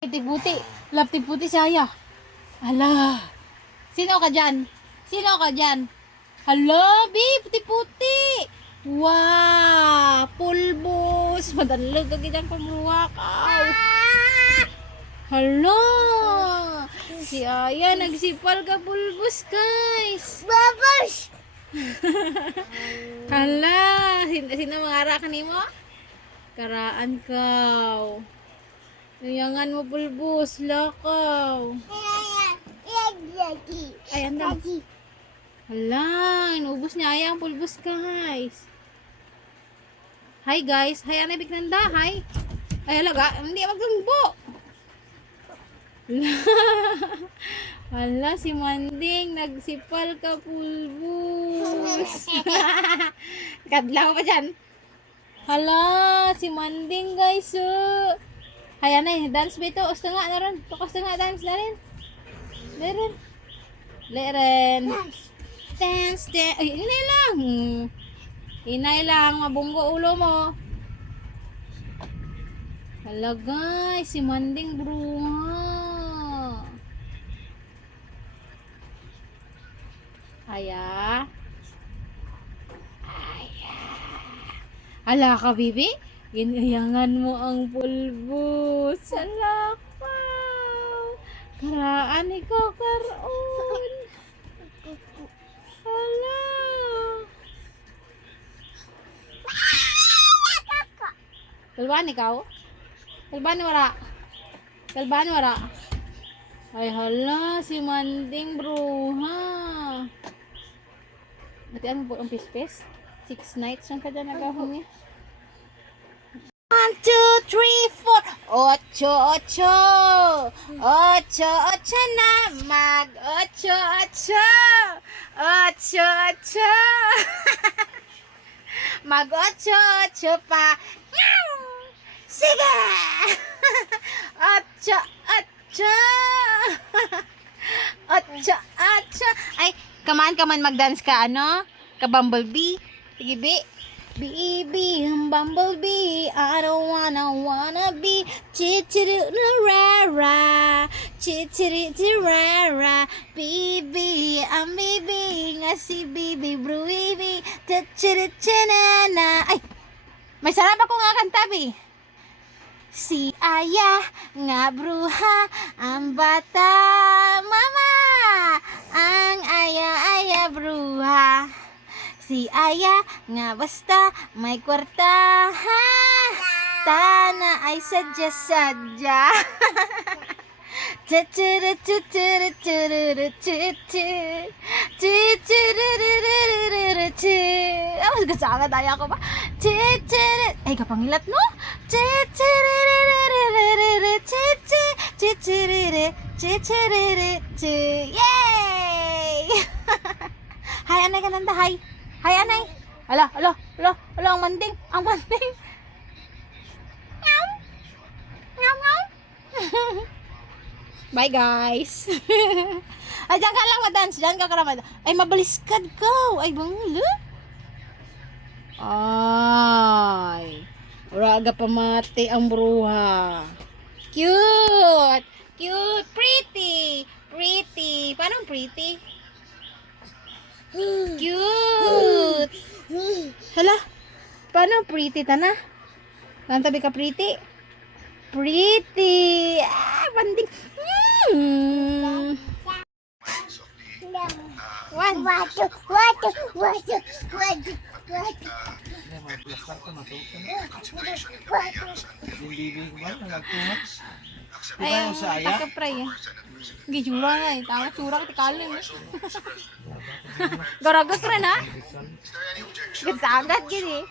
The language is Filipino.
Puti-puti. Lapti-puti saya. Hala. Sino ka dyan? Sino ka dyan? Hala, bi, puti-puti. Wow, pulbos. Madalag ka ganyang pamruwakaw. Hala. Si Aya, nagsipal ka pulbos, guys. Babas! Hala. Sino mangara ka nimo? Karaan kaw. Nayangan mo pulbos, lakaw. Ay, anda. Hala, inubos niya Aya ang pulbos, guys. Hi, guys. Hi, Anay Biknanda. Hi. Ay, halaga. Hindi magtumbo. Hala, si Manding. Nagsipal ka pulbos. Kadlaw pa dyan. Hala, si Manding, guys. Hay, Anay. Dance ba ito? Usta nga na rin. Tukas na nga dance na rin. Leren. Leren. Dance, dance. Ay, inay lang. Inay lang. Mabunggo ulo mo. Hala, guys. Si Manding bruha. Aya. Aya. Hala ka, bibi. Ginayangan mo ang pulbos. Hala ka. Karaan ikaw karoon. Hala. Kalban ikaw? Kalban wala? Kalban wala? Ay hala, si Manding bruha. Dati ano po ang pispes? 6 nights yung kada nagahon niya. 1, 2, 3, 4. Ocho, ocho. Ocho, ocho na. Mag ocho, ocho. Ocho, ocho. Mag ocho, ocho pa. Sige. Ocho, ocho. Ocho, ocho. Ay, kaman mag-dance ka, ano? Ka Bumblebee. Sige, bi. Baby, I'm Bumblebee. I don't wanna be chichiri-ra-ra. Chichiri-ra-ra. Baby, I'm baby. Nga si baby, bro, baby. Chichiri-chinana. Ay, may sarap ako nga kanta, bi. Si Aya nga bruha, ang bata mama, ang aya-aya bruha. Si Aya nga basta may kwarta, ha, tana ay sadya-sadya. Mas gasanga tayo ako ba? Ay, kapangilat no? Yay! Hi, Anay Kananda, hi. Hi, Anay. Ala, ang manding. Ang manding. Meow. Meow, meow. Bye, guys. Ay, dyan ka lang madance. Dyan ka lang. Ay, mabaliskad ka. Ay, banglo. Ay. Uraga pamati ang bruha. Cute. Cute. Pretty. Pretty. Parang pretty. Cute. Hala. Paano pretty ta na? Tabi ka pretty? Pretty. Ah, banding. One. Ay, pagka-pray. Gijura nga eh. Tama, tsura ka tikalim eh. Garagak rin ha? Gagsagat gini.